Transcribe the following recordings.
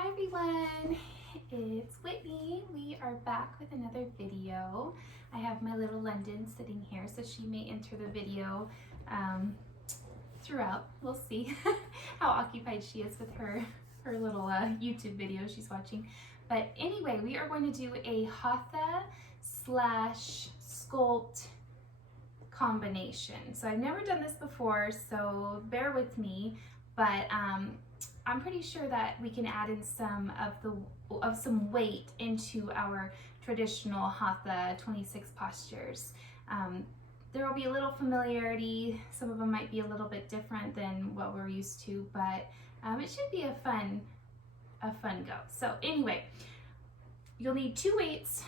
Hi everyone, it's Whitney. We are back with another video. I have my little London sitting here, so she may enter the video throughout. We'll see how occupied she is with her little YouTube video she's watching. But anyway, we are going to do a Hatha Sculpt combination. So I've never done this before, so bear with me, but I'm pretty sure that we can add in some weight into our traditional Hatha 26 postures. There will be a little familiarity. Some of them might be a little bit different than what we're used to, but it should be a fun go. So anyway, you'll need 2 weights.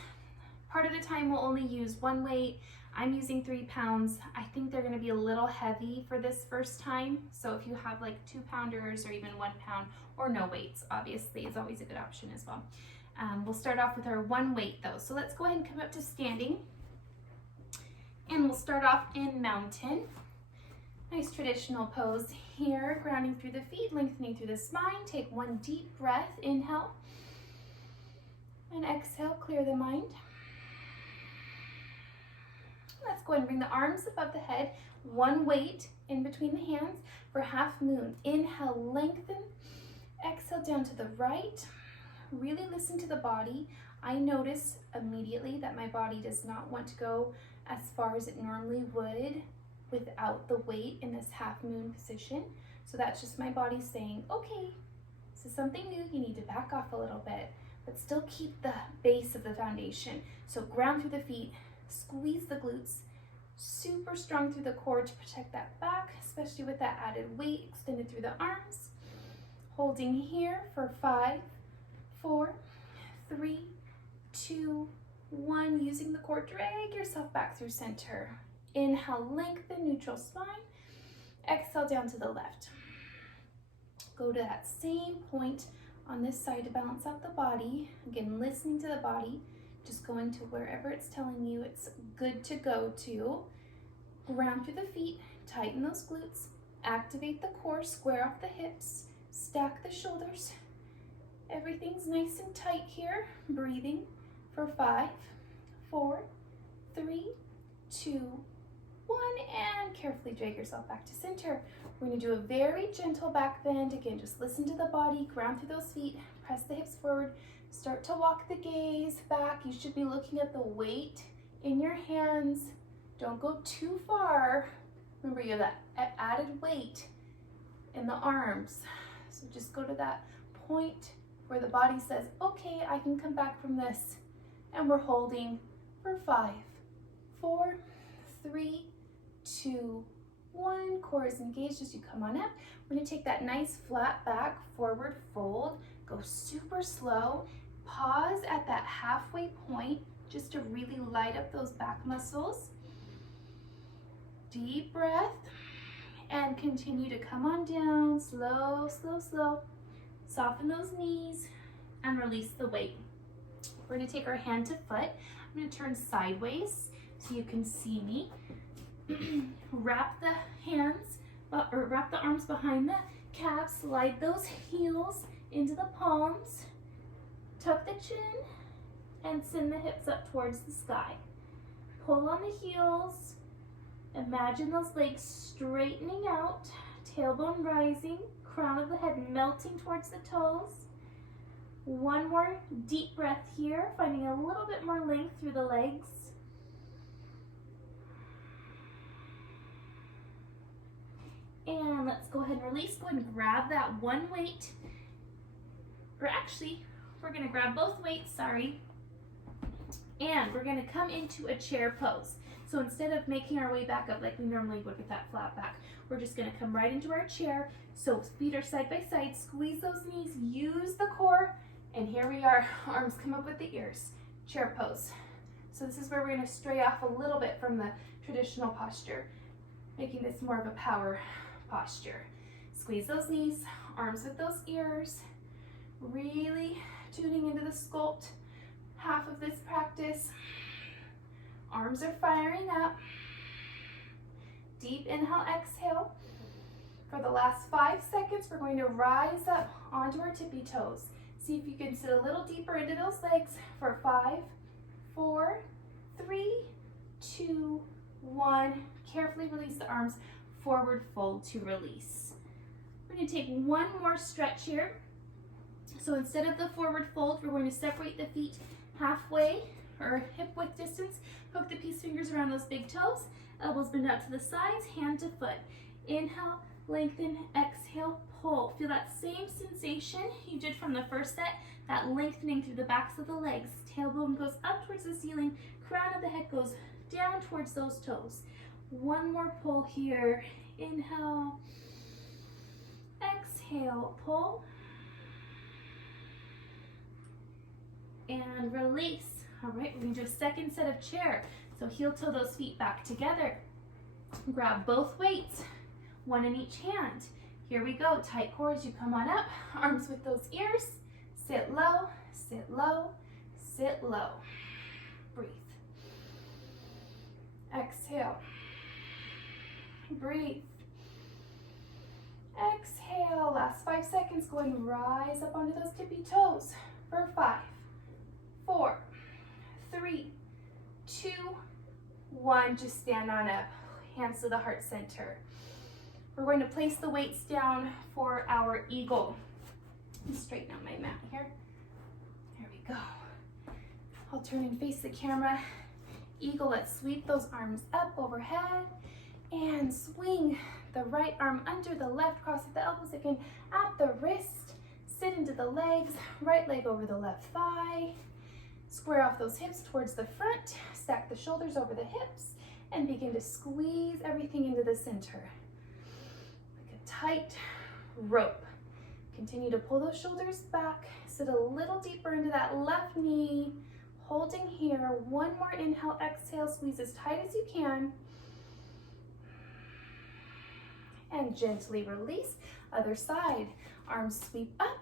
Part of the time we'll only use 1 weight. I'm using 3 pounds. I think they're going to be a little heavy for this first time. So if you have like 2 pounders or even 1 pound or no weights, obviously is always a good option as well. We'll start off with our 1 weight though. So let's go ahead and come up to standing. And we'll start off in mountain. Nice traditional pose here, grounding through the feet, lengthening through the spine. Take 1 deep breath, inhale. And exhale, clear the mind. Let's go ahead and bring the arms above the head, 1 weight in between the hands for half moon. Inhale, lengthen. Exhale down to the right. Really listen to the body. I notice immediately that my body does not want to go as far as it normally would without the weight in this half moon position. So that's just my body saying, okay, this is something new. You need to back off a little bit, but still keep the base of the foundation. So ground through the feet. Squeeze the glutes, super strong through the core to protect that back, especially with that added weight extended through the arms. Holding here for 5, 4, 3, 2, 1. Using the core, drag yourself back through center. Inhale, lengthen, neutral spine. Exhale down to the left. Go to that same point on this side to balance out the body. Again, listening to the body. Just going to wherever it's telling you it's good to go to. Ground through the feet, tighten those glutes, activate the core, square off the hips, stack the shoulders. Everything's nice and tight here. Breathing for 5, 4, 3, 2, 1, and carefully drag yourself back to center. We're going to do a very gentle back bend. Again, just listen to the body, ground through those feet, press the hips forward. Start to walk the gaze back. You should be looking at the weight in your hands. Don't go too far. Remember, you have that added weight in the arms. So just go to that point where the body says, okay, I can come back from this. And we're holding for 5, 4, 3, 2, 1. Core is engaged as you come on up. We're going to take that nice flat back, forward fold. Go super slow. Pause at that halfway point just to really light up those back muscles. Deep breath and continue to come on down. Slow, slow, slow. Soften those knees and release the weight. We're going to take our hand to foot. I'm going to turn sideways so you can see me. Wrap the hands or wrap the arms behind the calves. Slide those heels into the palms. Tuck the chin and send the hips up towards the sky. Pull on the heels. Imagine those legs straightening out, tailbone rising, crown of the head melting towards the toes. 1 more deep breath here, finding a little bit more length through the legs. And let's go ahead and release. Go ahead and grab that 1 weight, or actually, we're going to grab both weights, and we're going to come into a chair pose. So instead of making our way back up like we normally would with that flat back, we're just going to come right into our chair. So feet are side by side, squeeze those knees, use the core, and here we are. Arms come up with the ears, chair pose. So this is where we're going to stray off a little bit from the traditional posture, making this more of a power posture. Squeeze those knees, arms with those ears, really tuning into the sculpt half of this practice. Arms are firing up. Deep inhale, exhale. For the last 5 seconds, we're going to rise up onto our tippy toes. See if you can sit a little deeper into those legs for 5, 4, 3, 2, 1. Carefully release the arms, forward fold to release. We're going to take one more stretch here. So instead of the forward fold, we're going to separate the feet halfway or hip width distance. Hook the peace fingers around those big toes. Elbows bend out to the sides, hand to foot. Inhale, lengthen, exhale, pull. Feel that same sensation you did from the first set, that lengthening through the backs of the legs. Tailbone goes up towards the ceiling, crown of the head goes down towards those toes. One more pull here. Inhale, exhale, pull, and release. All right, we're gonna do a second set of chair. So heel toe those feet back together. Grab both weights, one in each hand. Here we go, tight core as you come on up, arms with those ears. Sit low, sit low, sit low. Breathe. Exhale. Breathe. Exhale. Last 5 seconds. Go ahead and rise up onto those tippy toes for 5, 4, 3, 2, 1. Just stand on up. Hands to the heart center. We're going to place the weights down for our eagle. Straighten out my mat here. There we go. I'll turn and face the camera. Eagle, let's sweep those arms up overhead and swing the right arm under the left, cross at the elbows again at the wrist. Sit into the legs, right leg over the left thigh. Square off those hips towards the front, stack the shoulders over the hips, and begin to squeeze everything into the center. Like a tight rope. Continue to pull those shoulders back, sit a little deeper into that left knee, holding here. One more inhale, exhale, squeeze as tight as you can. And gently release. Other side, arms sweep up,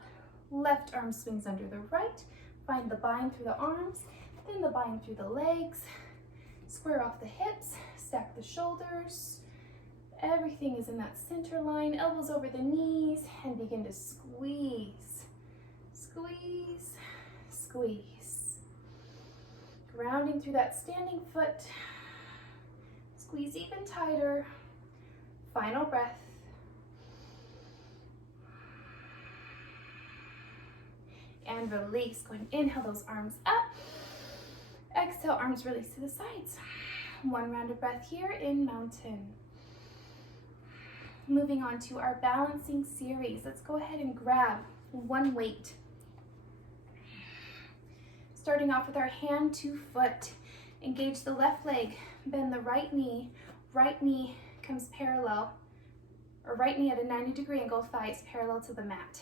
left arm swings under the right. Find the bind through the arms, then the bind through the legs. Square off the hips, stack the shoulders. Everything is in that center line, elbows over the knees, and begin to squeeze, squeeze, squeeze. Grounding through that standing foot. Squeeze even tighter. Final breath. And release. Go ahead and inhale those arms up. Exhale, arms release to the sides. One round of breath here in mountain. Moving on to our balancing series. Let's go ahead and grab one weight. Starting off with our hand to foot. Engage the left leg, bend the right knee comes parallel, or right knee at a 90-degree angle, thighs parallel to the mat.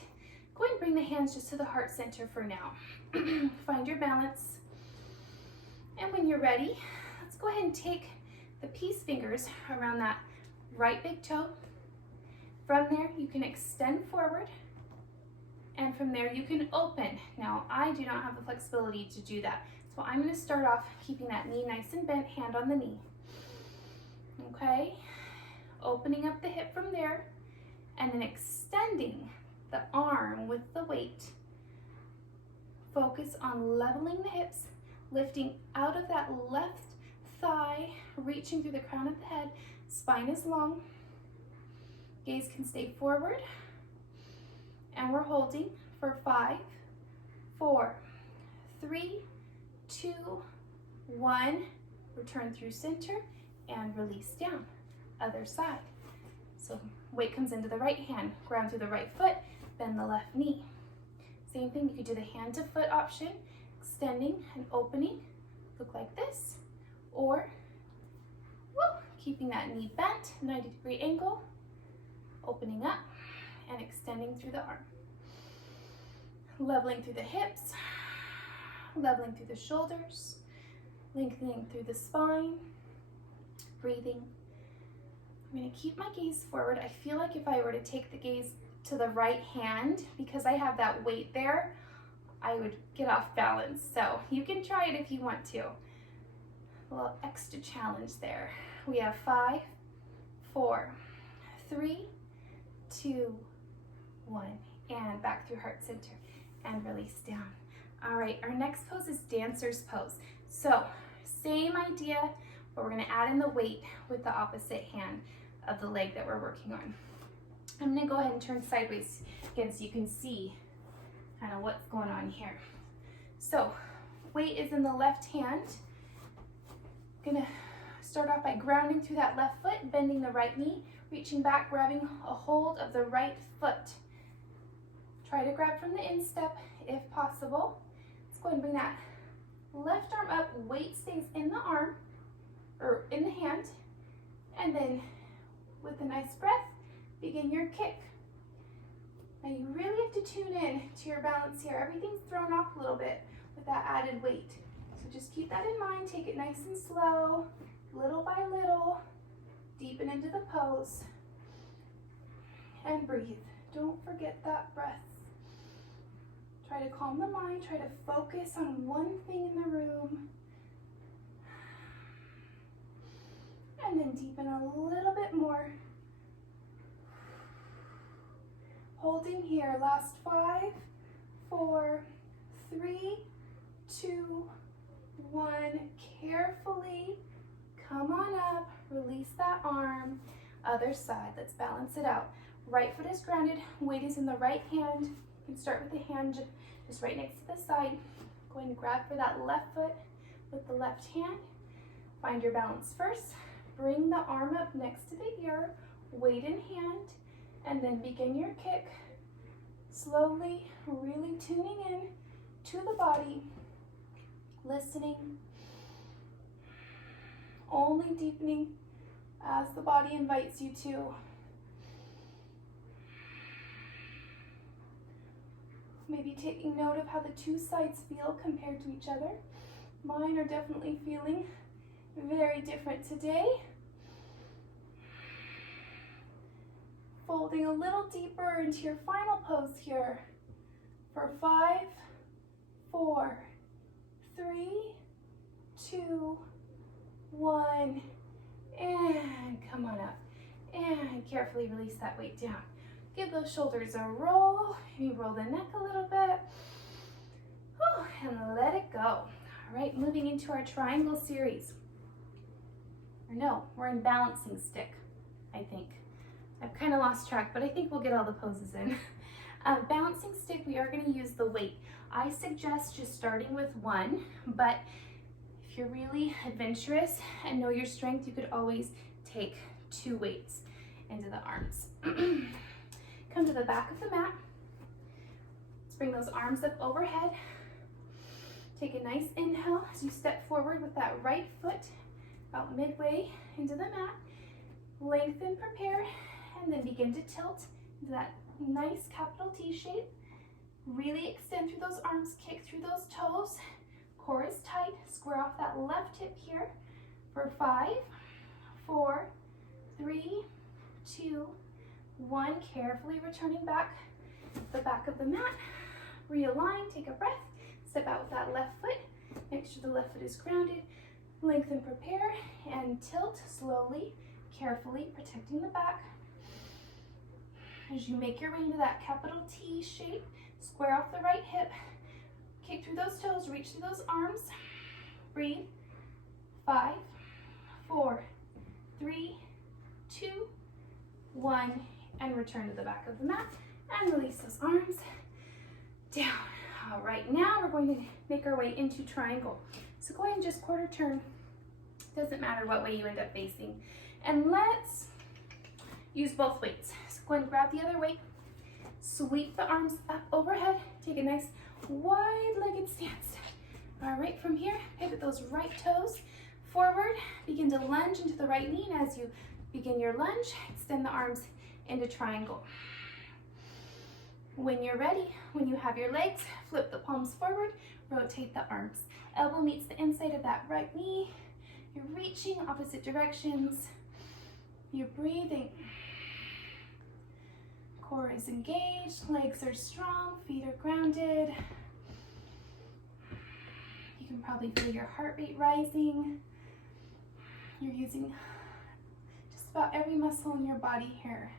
Go ahead and bring the hands just to the heart center for now. Find your balance. And when you're ready, let's go ahead and take the peace fingers around that right big toe. From there, you can extend forward, and from there you can open. Now, I do not have the flexibility to do that, so I'm going to start off keeping that knee nice and bent, hand on the knee. Okay, opening up the hip from there, and then extending the arm with the weight. Focus on leveling the hips, lifting out of that left thigh, reaching through the crown of the head. Spine is long. Gaze can stay forward. And we're holding for 5, 4, 3, 2, 1. Return through center and release down. Other side. So weight comes into the right hand, ground through the right foot, bend the left knee. Same thing, you could do the hand to foot option, extending and opening, look like this, or keeping that knee bent, 90-degree angle, opening up and extending through the arm. Leveling through the hips, leveling through the shoulders, lengthening through the spine, breathing. I'm going to keep my gaze forward. I feel like if I were to take the gaze to the right hand, because I have that weight there, I would get off balance. So you can try it if you want to. A little extra challenge there. We have 5, 4, 3, 2, 1, and back through heart center. and release down. All right, our next pose is dancer's pose. So same idea, but we're gonna add in the weight with the opposite hand of the leg that we're working on. I'm gonna go ahead and turn sideways again so you can see kind of what's going on here. So weight is in the left hand. Gonna start off by grounding through that left foot, bending the right knee, reaching back, grabbing a hold of the right foot. Try to grab from the instep if possible. Let's go ahead and bring that left arm up, weight stays in the arm, or in the hand, and then with a nice breath, begin your kick. Now you really have to tune in to your balance here. Everything's thrown off a little bit with that added weight. So just keep that in mind, take it nice and slow, little by little, deepen into the pose, and breathe. Don't forget that breath. Try to calm the mind, try to focus on one thing in the room. And then deepen a little bit more. Holding here, last 5, 4, 3, 2, 1. Carefully come on up, release that arm. Other side, let's balance it out. Right foot is grounded, weight is in the right hand. You can start with the hand just right next to the side. Go ahead and grab for that left foot with the left hand. Find your balance first. Bring the arm up next to the ear, weight in hand, and then begin your kick. Slowly, really tuning in to the body, listening, only deepening as the body invites you to. Maybe taking note of how the two sides feel compared to each other. Mine are definitely feeling very different today. Folding a little deeper into your final pose here for 5, 4, 3, 2, 1, and come on up. And carefully release that weight down. Give those shoulders a roll. Maybe roll the neck a little bit. Whew, and let it go. All right, moving into our triangle series. Or no, we're in balancing stick, I think. I've kind of lost track, but I think we'll get all the poses in. Balancing stick, we are going to use the weight. I suggest just starting with 1, but if you're really adventurous and know your strength, you could always take 2 weights into the arms. Come to the back of the mat. Let's bring those arms up overhead. Take a nice inhale as you step forward with that right foot about midway into the mat. Lengthen, prepare, and then begin to tilt into that nice capital T shape. Really extend through those arms, kick through those toes. Core is tight. Square off that left hip here for 5, 4, 3, 2, 1. Carefully returning back to the back of the mat. Realign, take a breath. Step out with that left foot. Make sure the left foot is grounded. Lengthen, prepare, and tilt slowly, carefully, protecting the back. As you make your way into that capital T shape, square off the right hip, kick through those toes, reach through those arms. Breathe. 5, 4, 3, 2, 1, and return to the back of the mat and release those arms down. All right, now we're going to make our way into triangle. So go ahead and just quarter turn. Doesn't matter what way you end up facing. And let's use both weights. So go ahead and grab the other weight. Sweep the arms up overhead. Take a nice wide-legged stance. All right, from here, pivot those right toes forward. Begin to lunge into the right knee. And as you begin your lunge, extend the arms into triangle. When you're ready, when you have your legs, flip the palms forward, rotate the arms. Elbow meets the inside of that right knee. You're reaching opposite directions. You're breathing. Core is engaged, legs are strong, feet are grounded. You can probably feel your heart rate rising. You're using just about every muscle in your body here.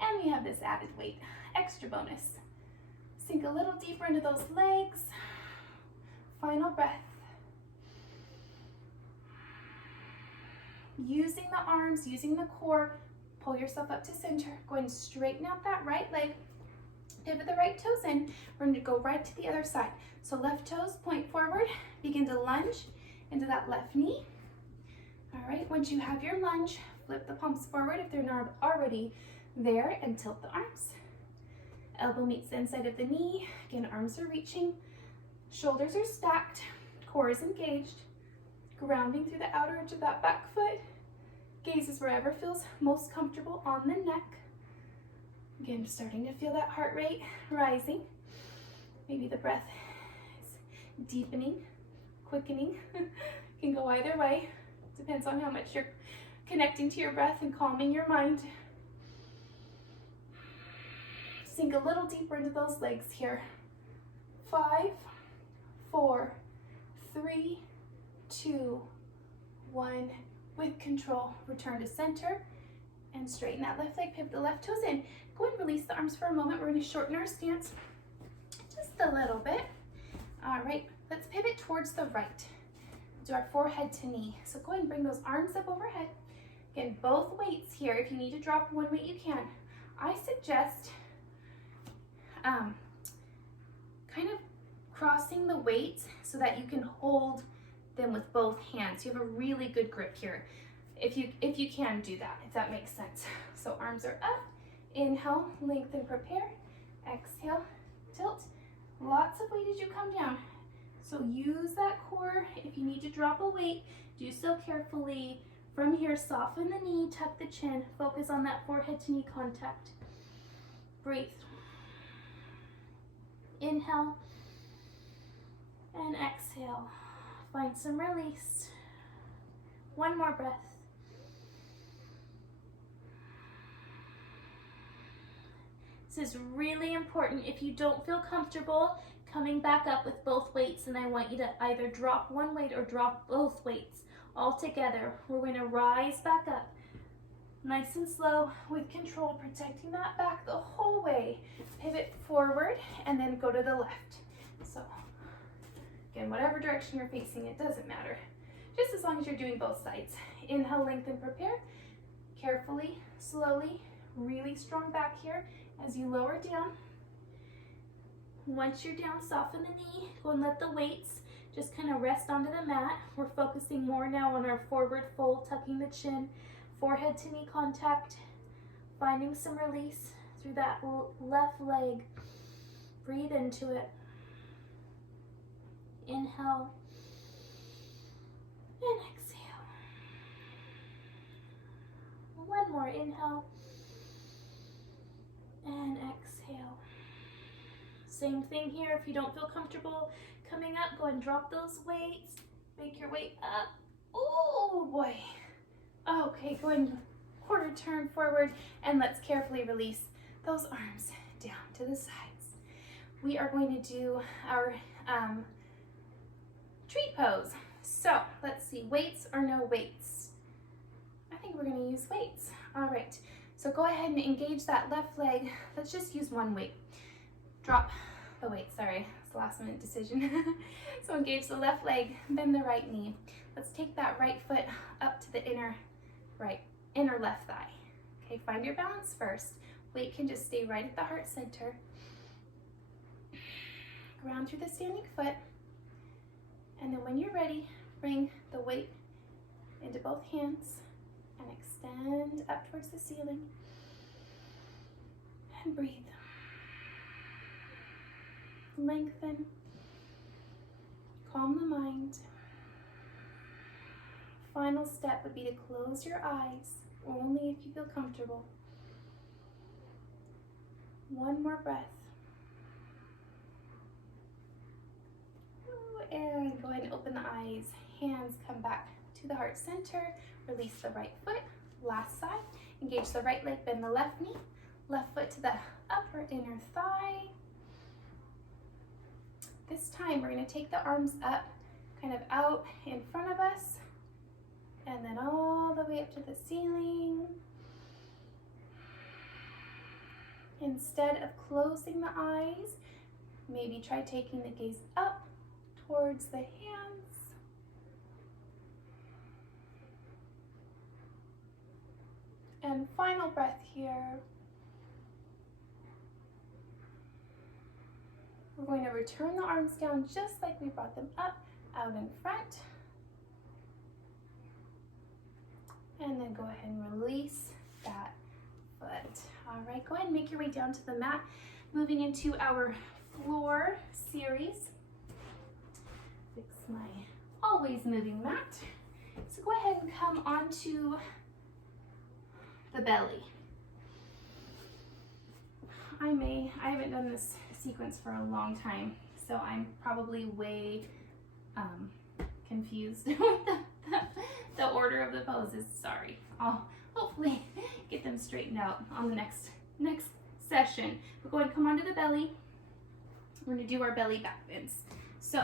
And we have this added weight, extra bonus. Sink a little deeper into those legs. Final breath. Using the arms, using the core, pull yourself up to center. Go ahead and straighten out that right leg. Pivot the right toes in. We're going to go right to the other side. So left toes point forward. Begin to lunge into that left knee. All right, once you have your lunge, flip the palms forward if they're not already there and tilt the arms. Elbow meets the inside of the knee. Again, arms are reaching. Shoulders are stacked. Core is engaged. Grounding through the outer edge of that back foot. Gaze is wherever feels most comfortable on the neck. Again, starting to feel that heart rate rising. Maybe the breath is deepening, quickening. Can go either way. Depends on how much you're connecting to your breath and calming your mind. Sink a little deeper into those legs here. 5, 4, 3, 2, 1. With control, return to center and straighten that left leg, pivot the left toes in. Go ahead and release the arms for a moment. We're going to shorten our stance just a little bit. All right, let's pivot towards the right. Do our forehead to knee. So go ahead and bring those arms up overhead. Again, both weights here. If you need to drop one weight, you can. I suggest kind of crossing the weights so that you can hold them with both hands. You have a really good grip here. If you can do that, if that makes sense. So arms are up. Inhale, lengthen, prepare. Exhale, tilt. Lots of weight as you come down. So use that core. If you need to drop a weight, do so carefully. From here, soften the knee, tuck the chin, focus on that forehead to knee contact. Breathe. Inhale and exhale. Find some release. One more breath. This is really important. If you don't feel comfortable coming back up with both weights, then I want you to either drop one weight or drop both weights all together. We're going to rise back up. Nice and slow with control, protecting that back the whole way. Pivot forward and then go to the left. So again, whatever direction you're facing, it doesn't matter. Just as long as you're doing both sides. Inhale, lengthen, prepare. Carefully, slowly, really strong back here as you lower down. Once you're down, soften the knee. Go and let the weights just kind of rest onto the mat. We're focusing more now on our forward fold, tucking the chin, forehead to knee contact, finding some release through that left leg. Breathe into it. Inhale and exhale. One more inhale and exhale. Same thing here. If you don't feel comfortable coming up, go ahead and drop those weights. Make your way up. Oh boy. Okay, go ahead and quarter turn forward and let's carefully release those arms down to the sides. We are going to do our tree pose. So let's see, weights or no weights? I think we're going to use weights. All right, so go ahead and engage that left leg. Let's just use one weight. Drop the weight, sorry, it's the last minute decision. So engage the left leg, bend the right knee. Let's take that right foot up to the inner left thigh. Okay, find your balance first. Weight can just stay right at the heart center. Ground through the standing foot. And then when you're ready, bring the weight into both hands and extend up towards the ceiling. And breathe. Lengthen. Calm the mind. Final step would be to close your eyes, only if you feel comfortable. One more breath. And go ahead and open the eyes. Hands come back to the heart center. Release the right foot. Last side. Engage the right leg, bend the left knee. Left foot to the upper inner thigh. This time we're going to take the arms up, kind of out in front of us, and then all the way up to the ceiling. Instead of closing the eyes, Maybe try taking the gaze up towards the hands. And final breath here. We're going to return the arms down just like we brought them up, out in front. And then go ahead and release that foot. All right, go ahead and make your way down to the mat. Moving into our floor series. Fix my always moving mat. So go ahead and come onto the belly. I haven't done this sequence for a long time, so I'm probably way confused with the order of the poses. Sorry. I'll hopefully get them straightened out on the next session. We're going to come onto the belly. We're going to do our belly back bends. So,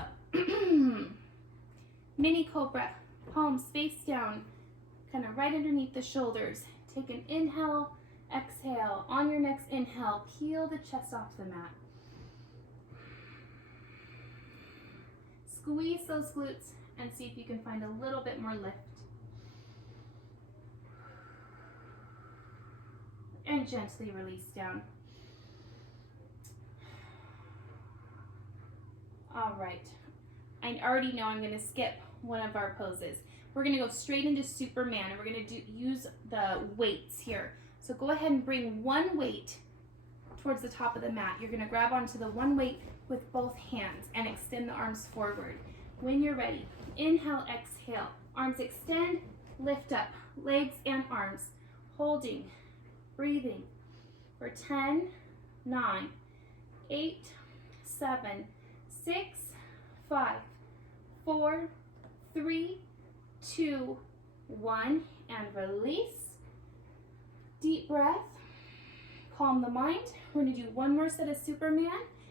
mini cobra, palms face down, kind of right underneath the shoulders. Take an inhale, exhale. On your next inhale, peel the chest off the mat. Squeeze those glutes and see if you can find a little bit more lift. And gently release down. All right, I already know I'm going to skip one of our poses. We're going to go straight into Superman, and we're going to use the weights here. So go ahead and bring one weight towards the top of the mat. You're going to grab onto the one weight with both hands and extend the arms forward. When you're ready, inhale, exhale. Arms extend, lift up, legs and arms. Holding, breathing for 10, 9, 8, 7, 6, 5, 4, 3, 2, 1, and release. Deep breath. Calm the mind. We're going to do one more set of Superman,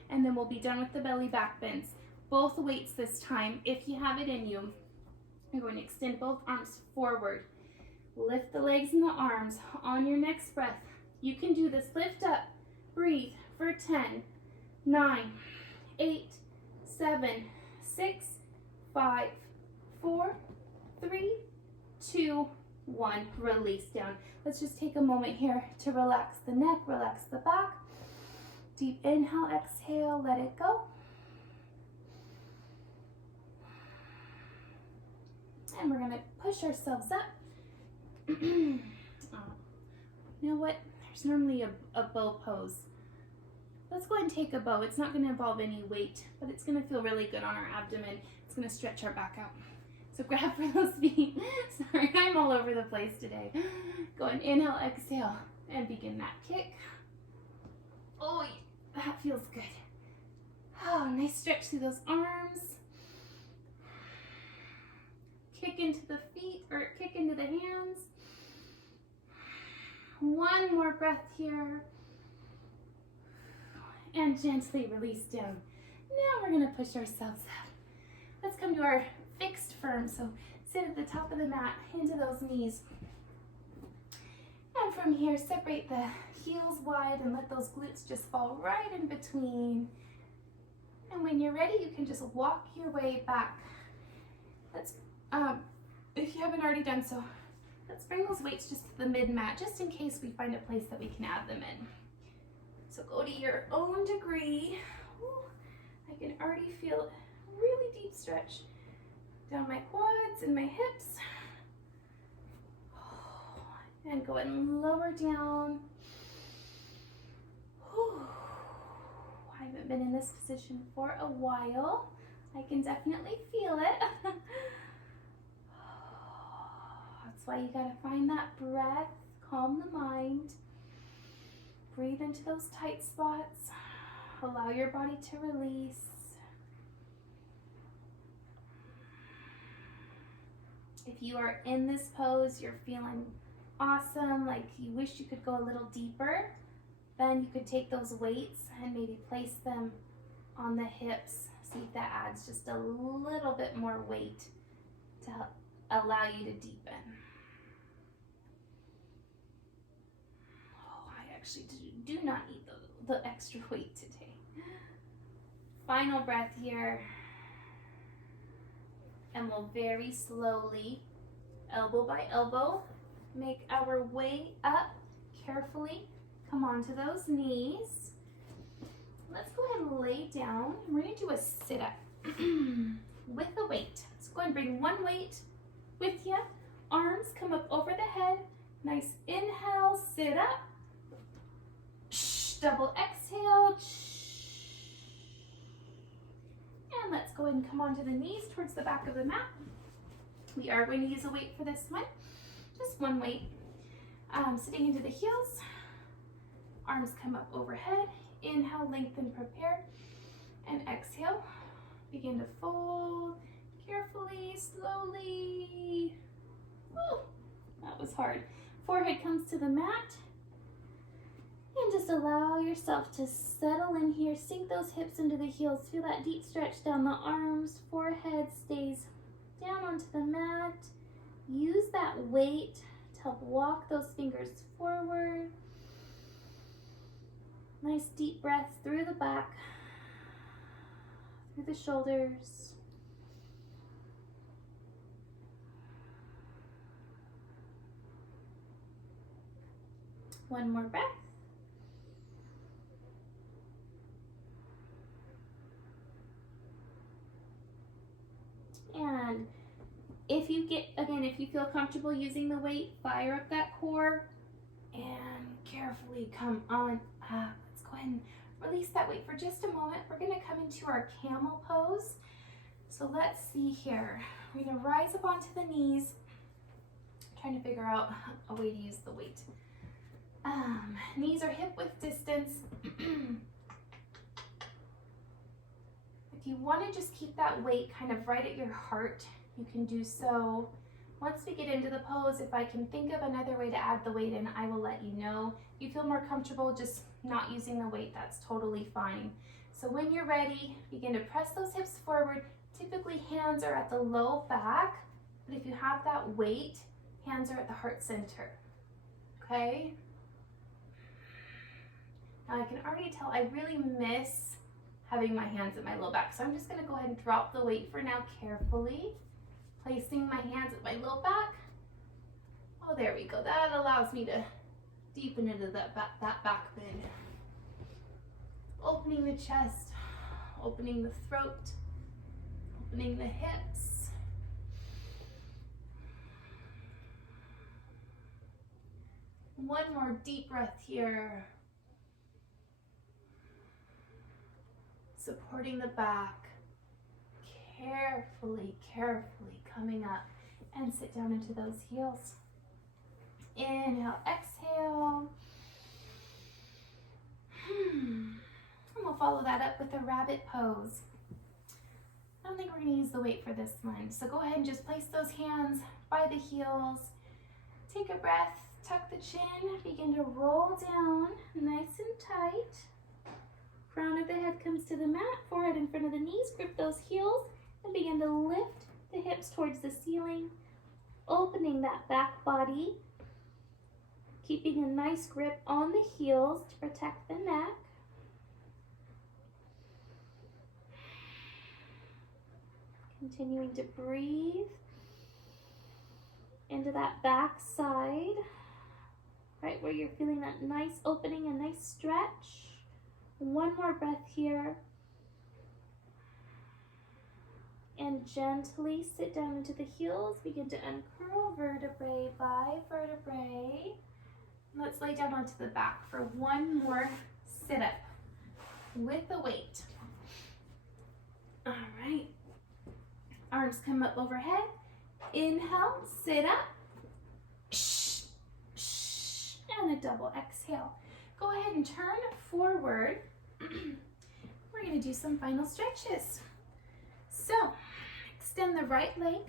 and then we'll be done with the belly back bends. Both weights this time, if you have it in you. You're going to extend both arms forward. Lift the legs and the arms. On your next breath, you can do this. Lift up, breathe for 10, 9, 8, 7, 6, 5, 4, 3, 2, 1. Release down. Let's just take a moment here to relax the neck, relax the back. Deep inhale, exhale, let it go. And we're going to push ourselves up. You know what? There's normally a bow pose. Let's go ahead and take a bow. It's not going to involve any weight, but it's going to feel really good on our abdomen. It's going to stretch our back out. So grab for those feet. Sorry, I'm all over the place today. Go and inhale, exhale, and begin that kick. Oh, that feels good. Oh, nice stretch through those arms. Kick into the feet, or kick into the hands. One more breath here. And gently release down. Now we're going to push ourselves up. Let's come to our fixed firm. So sit at the top of the mat, into those knees. And from here, separate the heels wide and let those glutes just fall right in between. And when you're ready, you can just walk your way back. Let's, if you haven't already done so, let's bring those weights just to the mid-mat, just in case we find a place that we can add them in. So go to your own degree. Ooh, I can already feel a really deep stretch down my quads and my hips. And go ahead and lower down. Whew. I haven't been in this position for a while. I can definitely feel it. That's why you gotta find that breath, calm the mind. Breathe into those tight spots. Allow your body to release. If you are in this pose, you're feeling awesome, like you wish you could go a little deeper, then you could take those weights and maybe place them on the hips. See if that adds just a little bit more weight to help allow you to deepen. Oh, I actually do not need the extra weight today. final breath here. And we'll very slowly, elbow by elbow, make our way up carefully. Come onto those knees. Let's go ahead and lay down. We're going to do a sit-up with a weight. So go ahead and bring one weight with you. Arms come up over the head. Nice inhale, sit up. Double exhale. And let's go ahead and come onto the knees towards the back of the mat. We are going to use a weight for this one. Just one weight. Sitting into the heels. Arms come up overhead. Inhale, lengthen, prepare. And exhale. Begin to fold carefully, slowly. Woo, that was hard. Forehead comes to the mat. And just allow yourself to settle in here. Sink those hips into the heels. Feel that deep stretch down the arms. Forehead stays down onto the mat. Use that weight to help walk those fingers forward. Nice deep breath through the back, through the shoulders. One more breath. And if you feel comfortable using the weight, fire up that core and carefully come on up. Let's go ahead and release that weight for just a moment. We're going to come into our camel pose. So let's see here. We're going to rise up onto the knees. I'm trying to figure out a way to use the weight. Knees are hip width distance. If you want to just keep that weight kind of right at your heart, you can do so. Once we get into the pose, if I can think of another way to add the weight in, I will let you know. If you feel more comfortable just not using the weight, that's totally fine. So when you're ready, begin to press those hips forward. Typically hands are at the low back, but if you have that weight, hands are at the heart center. Okay? Now I can already tell I really miss having my hands at my low back, so I'm just going to go ahead and drop the weight for now carefully. Placing my hands at my low back. Oh, there we go. That allows me to deepen into that back bend. Opening the chest, opening the throat, opening the hips. One more deep breath here. Supporting the back. Carefully, carefully coming up and sit down into those heels. Inhale, exhale. And we'll follow that up with a rabbit pose. I don't think we're going to use the weight for this one. So go ahead and just place those hands by the heels. Take a breath, tuck the chin, begin to roll down nice and tight. Crown of the head comes to the mat, forehead in front of the knees, grip those heels. And begin to lift the hips towards the ceiling, opening that back body, keeping a nice grip on the heels to protect the neck. Continuing to breathe into that back side, right where you're feeling that nice opening, a nice stretch. One more breath here. And gently sit down into the heels. Begin to uncurl vertebrae by vertebrae. Let's lay down onto the back for one more sit-up with the weight. All right. Arms come up overhead. Inhale, sit up. Shh, shh, and a double exhale. Go ahead and turn forward. We're going to do some final stretches. So, extend the right leg.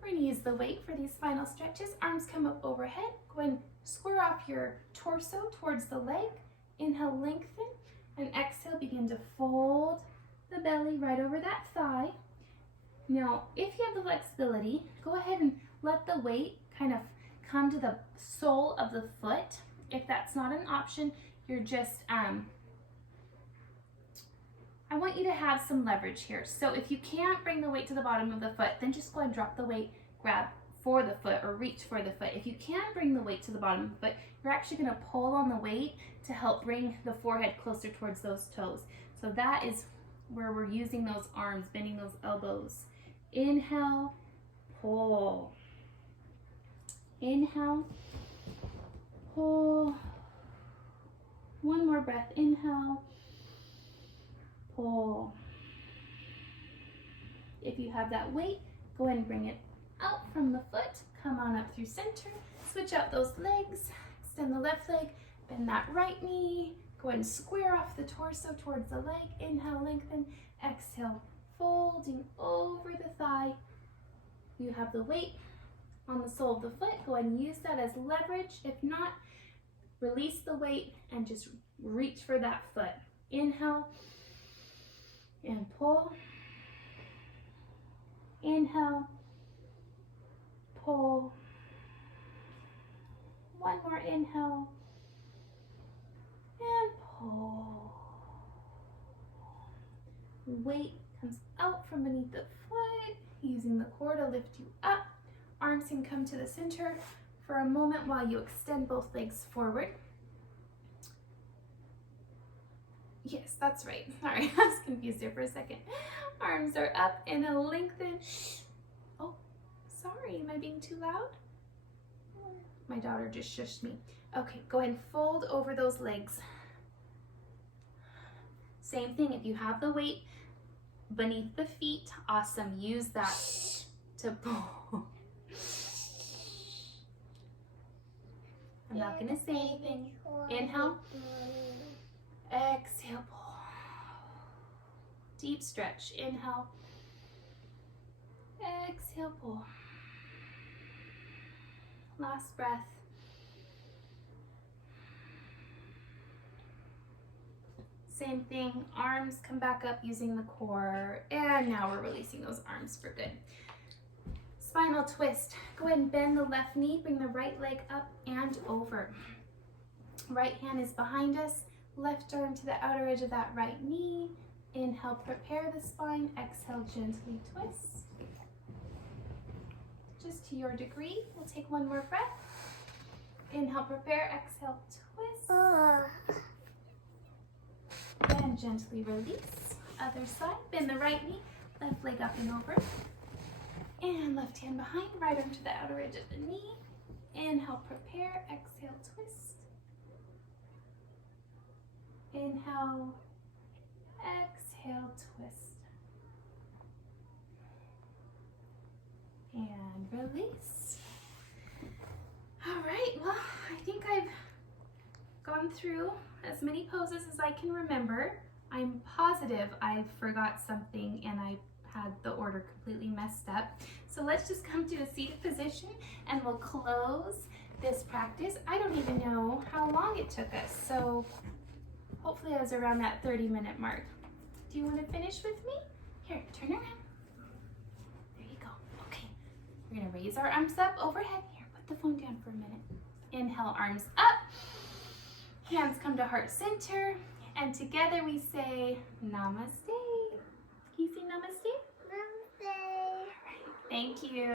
We're going to use the weight for these final stretches. Arms come up overhead. Go ahead and square off your torso towards the leg. Inhale, lengthen, and exhale, begin to fold the belly right over that thigh. Now, if you have the flexibility, go ahead and let the weight kind of come to the sole of the foot. If that's not an option, you're just I want you to have some leverage here. So if you can't bring the weight to the bottom of the foot, then just go and drop the weight, grab for the foot or reach for the foot. If you can't bring the weight to the bottom of the foot, you're actually going to pull on the weight to help bring the forehead closer towards those toes. So that is where we're using those arms, bending those elbows. Inhale, pull. Inhale, pull. One more breath. Inhale, pull. If you have that weight, go ahead and bring it out from the foot. Come on up through center. Switch out those legs. Extend the left leg. Bend that right knee. Go ahead and square off the torso towards the leg. Inhale, lengthen. Exhale, folding over the thigh. You have the weight on the sole of the foot. Go ahead and use that as leverage. If not, release the weight and just reach for that foot. Inhale and pull. Inhale, pull. One more inhale and pull. Weight comes out from beneath the foot, using the core to lift you up. Arms can come to the center for a moment while you extend both legs forward. Yes, that's right. Sorry, I was confused there for a second. Arms are up and a lengthen. Oh, sorry, am I being too loud? My daughter just shushed me. Okay, go ahead and fold over those legs. Same thing, if you have the weight beneath the feet, awesome. Use that to pull. I'm not gonna say anything. Inhale. Exhale, pull. Deep stretch. Inhale. Exhale, pull. Last breath. Same thing, arms come back up using the core, and now we're releasing those arms for good. Spinal twist. Go ahead and bend the left knee, bring the right leg up and over. Right hand is behind us, left arm to the outer edge of that right knee. Inhale, prepare the spine. Exhale, gently twist. Just to your degree. We'll take one more breath. Inhale, prepare. Exhale, twist. And gently release. Other side. Bend the right knee. Left leg up and over. And left hand behind. Right arm to the outer edge of the knee. Inhale, prepare. Exhale, twist. Inhale. Exhale, twist. And release. All right, well, I think I've gone through as many poses as I can remember. I'm positive I forgot something and I had the order completely messed up. So let's just come to a seated position and we'll close this practice. I don't even know how long it took us, so hopefully I was around that 30-minute mark. Do you want to finish with me? Here, turn around. There you go. Okay, we're gonna raise our arms up overhead. Here, put the phone down for a minute. Inhale, arms up. Hands come to heart center. And together we say namaste. Can you say namaste? Namaste. All right, thank you.